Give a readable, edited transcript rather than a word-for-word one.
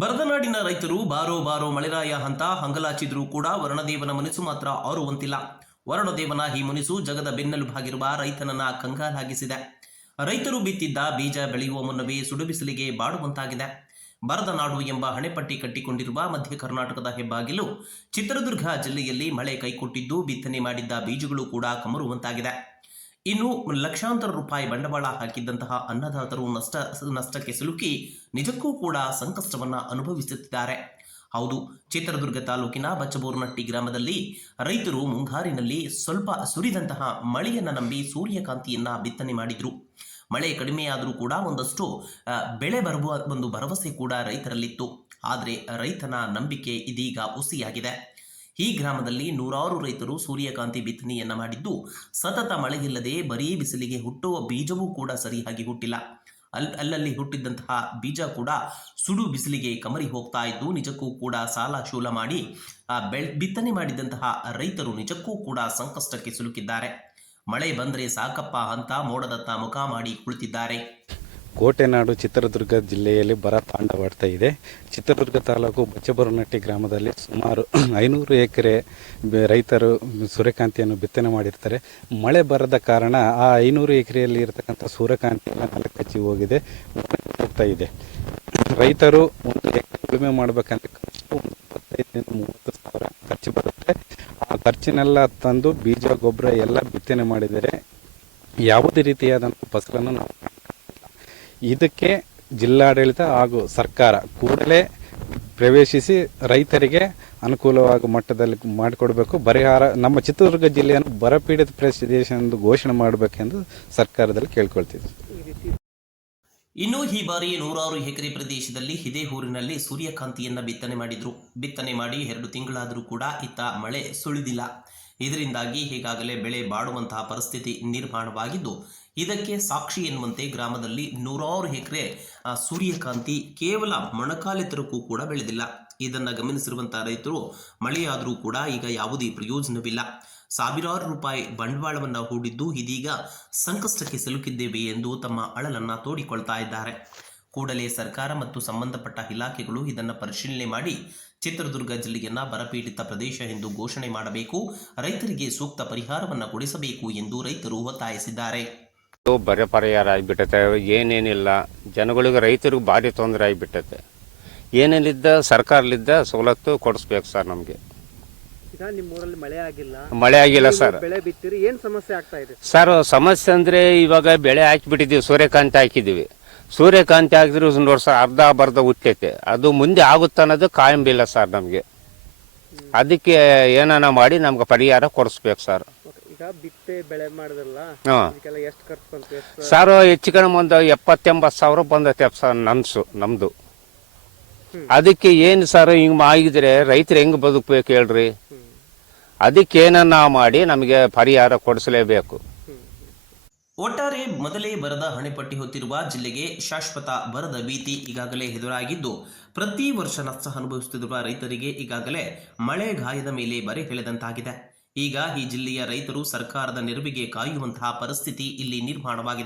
ಬರದನಾಡಿನ ರೈತರು ಬಾರೋ ಬಾರೋ ಮಳೆರಾಯ ಅಂತ ಹಂಗಲಾಚಿದ್ರೂ ಕೂಡ ವರುಣದೇವನ ಮನಸ್ಸು ಮಾತ್ರ ಆರುವಂತಿಲ್ಲ. ವರುಣದೇವನ ಈ ಮನಸ್ಸು ಜಗದ ಬೆನ್ನೆಲುಬಾಗಿರುವ ರೈತನನ್ನ ಕಂಗಾಲಾಗಿಸಿದೆ. ರೈತರು ಬಿತ್ತಿದ್ದ ಬೀಜ ಬೆಳೆಯುವ ಮುನ್ನವೇ ಸುಡುಬಿಸಿಲಿಗೆ ಬಾಡುವಂತಾಗಿದೆ. ಬರದನಾಡು ಎಂಬ ಹಣೆಪಟ್ಟಿ ಕಟ್ಟಿಕೊಂಡಿರುವ ಮಧ್ಯ ಕರ್ನಾಟಕದ ಹೆಬ್ಬಾಗಿಲು ಚಿತ್ರದುರ್ಗ ಜಿಲ್ಲೆಯಲ್ಲಿ ಮಳೆ ಕೈಕೊಟ್ಟಿದ್ದು ಬಿತ್ತನೆ ಮಾಡಿದ್ದ ಬೀಜಗಳು ಕೂಡ ಕಮರುವಂತಾಗಿದೆ. ಇನ್ನು ಲಕ್ಷಾಂತರ ರೂಪಾಯಿ ಬಂಡವಾಳ ಹಾಕಿದ್ದಂತಹ ಅನ್ನದಾತರು ನಷ್ಟಕ್ಕೆ ಸಿಲುಕಿ ನಿಜಕ್ಕೂ ಕೂಡ ಸಂಕಷ್ಟವನ್ನ ಅನುಭವಿಸುತ್ತಿದ್ದಾರೆ. ಹೌದು, ಚಿತ್ರದುರ್ಗ ತಾಲೂಕಿನ ಬಚ್ಚಬೋರ್ನಟ್ಟಿ ಗ್ರಾಮದಲ್ಲಿ ರೈತರು ಮುಂಗಾರಿನಲ್ಲಿ ಸ್ವಲ್ಪ ಸುರಿದಂತಹ ಮಳೆಯನ್ನ ನಂಬಿ ಸೂರ್ಯಕಾಂತಿಯನ್ನ ಬಿತ್ತನೆ ಮಾಡಿದ್ರು. ಮಳೆ ಕಡಿಮೆಯಾದರೂ ಕೂಡ ಒಂದಷ್ಟು ಬೆಳೆ ಬರುವ ಒಂದು ಭರವಸೆ ಕೂಡ ರೈತರಲ್ಲಿತ್ತು. ಆದರೆ ರೈತನ ನಂಬಿಕೆ ಇದೀಗ ಹುಸಿಯಾಗಿದೆ. ಈ ಗ್ರಾಮದಲ್ಲಿ ನೂರಾರು ರೈತರು ಸೂರ್ಯಕಾಂತಿ ಬಿತ್ತನೆಯನ್ನ ಮಾಡಿದ್ದು, ಸತತ ಮಳೆಯಿಲ್ಲದೆ ಬರೀ ಬಿಸಿಲಿಗೆ ಹುಟ್ಟುವ ಬೀಜವೂ ಕೂಡ ಸರಿಯಾಗಿ ಹುಟ್ಟಿಲ್ಲ. ಅಲ್ಲಲ್ಲಿ ಹುಟ್ಟಿದ್ದಂತಹ ಬೀಜ ಕೂಡ ಸುಡು ಬಿಸಿಲಿಗೆ ಕಮರಿ ಹೋಗ್ತಾ ಇದ್ದು, ನಿಜಕ್ಕೂ ಕೂಡ ಸಾಲ ಶೂಲ ಮಾಡಿ ಬಿತ್ತನೆ ಮಾಡಿದಂತಹ ರೈತರು ನಿಜಕ್ಕೂ ಕೂಡ ಸಂಕಷ್ಟಕ್ಕೆ ಸಿಲುಕಿದ್ದಾರೆ. ಮಳೆ ಬಂದರೆ ಸಾಕಪ್ಪ ಅಂತ ಮೋಡದತ್ತ ಮುಖ ಮಾಡಿ ಕುಳಿತಿದ್ದಾರೆ. ಕೋಟೆನಾಡು ಚಿತ್ರದುರ್ಗ ಜಿಲ್ಲೆಯಲ್ಲಿ ಬರ ತಾಂಡವಾಡ್ತಾ ಇದೆ. ಚಿತ್ರದುರ್ಗ ತಾಲೂಕು ಬಚ್ಚಬೋರ್ನಟ್ಟಿ ಗ್ರಾಮದಲ್ಲಿ ಸುಮಾರು 500 ಎಕರೆ ರೈತರು ಸೂರ್ಯಕಾಂತಿಯನ್ನು ಬಿತ್ತನೆ ಮಾಡಿರ್ತಾರೆ. ಮಳೆ ಬರದ ಕಾರಣ ಆ 500 ಎಕರೆಯಲ್ಲಿ ಇರತಕ್ಕಂಥ ಸೂರ್ಯಕಾಂತಿ ಎಲ್ಲ ನೆಲಕಚ್ಚಿ ಹೋಗಿದೆ, ಹೋಗ್ತಾ ಇದೆ. ರೈತರು ಒಂದು ಎಕರೆ ಉಳುಮೆ ಮಾಡಬೇಕಂದ್ರೆ 25-30 ಸಾವಿರ ಖರ್ಚು ಬರುತ್ತೆ. ಆ ಖರ್ಚಿನೆಲ್ಲ ತಂದು ಬೀಜ ಗೊಬ್ಬರ ಎಲ್ಲ ಬಿತ್ತನೆ ಮಾಡಿದರೆ ಯಾವುದೇ ರೀತಿಯಾದಂಥ ಫಸಲನ್ನು ನಾವು ಇದಕ್ಕೆ ಜಿಲ್ಲಾಡಳಿತ ಹಾಗೂ ಸರ್ಕಾರ ಕೂಡಲೇ ಪ್ರವೇಶಿಸಿ ರೈತರಿಗೆ ಅನುಕೂಲವಾಗುವ ಮಟ್ಟದಲ್ಲಿ ಮಾಡಿಕೊಡಬೇಕು. ಪರಿಹಾರ ನಮ್ಮ ಚಿತ್ರದುರ್ಗ ಜಿಲ್ಲೆಯನ್ನು ಬರಪೀಡಿತ ಪ್ರದೇಶ ಎಂದು ಘೋಷಣೆ ಮಾಡಬೇಕೆಂದು ಸರ್ಕಾರದಲ್ಲಿ ಕೇಳ್ಕೊಳ್ತಿದ್ವಿ. ಇನ್ನು ಈ ಬಾರಿ ನೂರಾರು ಎಕರೆ ಪ್ರದೇಶದಲ್ಲಿ ಇದೇ ಊರಿನಲ್ಲಿ ಸೂರ್ಯಕಾಂತಿಯನ್ನ ಬಿತ್ತನೆ ಮಾಡಿದ್ರು. ಬಿತ್ತನೆ ಮಾಡಿ 2 ತಿಂಗಳಾದರೂ ಕೂಡ ಇತ್ತ ಮಳೆ ಸುಳಿದಿಲ್ಲ. ಇದರಿಂದಾಗಿ ಈಗಾಗಲೇ ಬೆಳೆ ಬಾಡುವಂತಹ ಪರಿಸ್ಥಿತಿ ನಿರ್ಮಾಣವಾಗಿದ್ದು, ಇದಕ್ಕೆ ಸಾಕ್ಷಿ ಎನ್ನುವಂತೆ ಗ್ರಾಮದಲ್ಲಿ ನೂರಾರು ಎಕರೆ ಸೂರ್ಯಕಾಂತಿ ಕೇವಲ ಮೊಣಕಾಲೆತ್ತರಕ್ಕೂ ಕೂಡ ಬೆಳೆದಿಲ್ಲ. ಇದನ್ನು ಗಮನಿಸಿರುವಂತಹ ರೈತರು ಮಳೆಯಾದರೂ ಕೂಡ ಈಗ ಯಾವುದೇ ಪ್ರಯೋಜನವಿಲ್ಲ, ಸಾವಿರಾರು ರೂಪಾಯಿ ಬಂಡವಾಳವನ್ನು ಹೂಡಿದ್ದು ಇದೀಗ ಸಂಕಷ್ಟಕ್ಕೆ ಸಿಲುಕಿದ್ದೇವೆ ಎಂದು ತಮ್ಮ ಅಳಲನ್ನ ತೋಡಿಕೊಳ್ತಾ ಇದ್ದಾರೆ. ಕೂಡಲೇ ಸರ್ಕಾರ ಮತ್ತು ಸಂಬಂಧಪಟ್ಟ ಇಲಾಖೆಗಳು ಇದನ್ನು ಪರಿಶೀಲನೆ ಮಾಡಿ ಚಿತ್ರದುರ್ಗ ಜಿಲ್ಲೆಯನ್ನ ಬರಪೀಡಿತ ಪ್ರದೇಶ ಎಂದು ಘೋಷಣೆ ಮಾಡಬೇಕು, ರೈತರಿಗೆ ಸೂಕ್ತ ಪರಿಹಾರವನ್ನು ಕೊಡಿಸಬೇಕು ಎಂದು ರೈತರು ಒತ್ತಾಯಿಸಿದ್ದಾರೆ. ಬರ ಪರಿಹಾರ ಆಗಿಬಿಟ್ಟತೆ, ಏನೇನಿಲ್ಲ ಜನಗಳಿಗೆ ರೈತರಿಗೂ ಭಾರಿ ತೊಂದರೆ ಆಗಿಬಿಟ್ಟತೆ. ಏನೇನಿದ್ದ ಸರ್ಕಾರಲಿದ್ದ ಸವಲತ್ತು ಕೊಡಿಸ್ಬೇಕು ಸರ್. ನಮಗೆ ಈಗ ನಿಮ್ಮೂರಲ್ಲಿ ಮಳೆ ಆಗಿಲ್ಲ ಸರ್. ಬೆಳೆ ಬಿತ್ತಿರಿ, ಏನು ಸಮಸ್ಯೆ ಆಗ್ತಾ ಇದೆ ಸರ್? ಸಮಸ್ಯೆ ಅಂದ್ರೆ ಇವಾಗ ಬೆಳೆ ಹಾಕಿಬಿಟ್ಟಿದ್ದೀವಿ, ಸೂರ್ಯಕಾಂತಿ ಹಾಕಿದ್ದೀವಿ. ಸೂರ್ಯಕಾಂತಿ ಹಾಕಿದ್ರೆ ಒಂದು ವರ್ಷ ಅರ್ಧ ಹುಟ್ಟೈತೆ, ಅದು ಮುಂದೆ ಆಗುತ್ತೆ ಅನ್ನೋದು ಕಾಯಂಬಿಲ್ಲ ಸರ್ ನಮಗೆ. ಅದಕ್ಕೆ ಏನಾನ ಮಾಡಿ ನಮ್ಗೆ ಪರಿಹಾರ ಕೊಡಿಸ್ಬೇಕು ಸರ್. ಈಗ ಬಿತ್ತೆ ಬೆಳೆ ಮಾಡಿದ್ರಲ್ಲ, ಎಷ್ಟು ಖರ್ಚು ಬಂತು ಸರ್? ಹೆಚ್ಚು ಕಡಿಮೆ ಒಂದು 70-80 ಸಾವಿರ ಬಂದೈತೆ ಸರ್ ನಮ್ದು. ಅದಕ್ಕೆ ಏನು ಸರ್ ಹಿಂಗ್ ಆಗಿದ್ರೆ ರೈತರು ಹೆಂಗ್ ಬದುಕಬೇಕು ಹೇಳ್ರಿ? ಅದಕ್ಕೆ ಏನನ್ನ ಮಾಡಿ ನಮಗೆ ಪರಿಹಾರ ಕೊಡಿಸಲೇಬೇಕು. ಒಟ್ಟಾರೆ ಮೊದಲೇ ಬರದ ಹಣೆಪಟ್ಟಿ ಹೊತ್ತಿರುವ ಜಿಲ್ಲೆಗೆ ಶಾಶ್ವತ ಬರದ ಭೀತಿ ಈಗಾಗಲೇ ಎದುರಾಗಿದ್ದು, ಪ್ರತಿ ವರ್ಷ ನಷ್ಟ ಅನುಭವಿಸುತ್ತಿರುವ ರೈತರಿಗೆ ಈಗಾಗಲೇ ಮಳೆ ಗಾಯದ ಮೇಲೆ ಬರೆ ಎಳೆದಂತಾಗಿದೆ. ಈಗ ಈ ಜಿಲ್ಲೆಯ ರೈತರು ಸರ್ಕಾರದ ನೆರವಿಗೆ ಕಾಯುವಂತಹ ಪರಿಸ್ಥಿತಿ ಇಲ್ಲಿ ನಿರ್ಮಾಣವಾಗಿದೆ.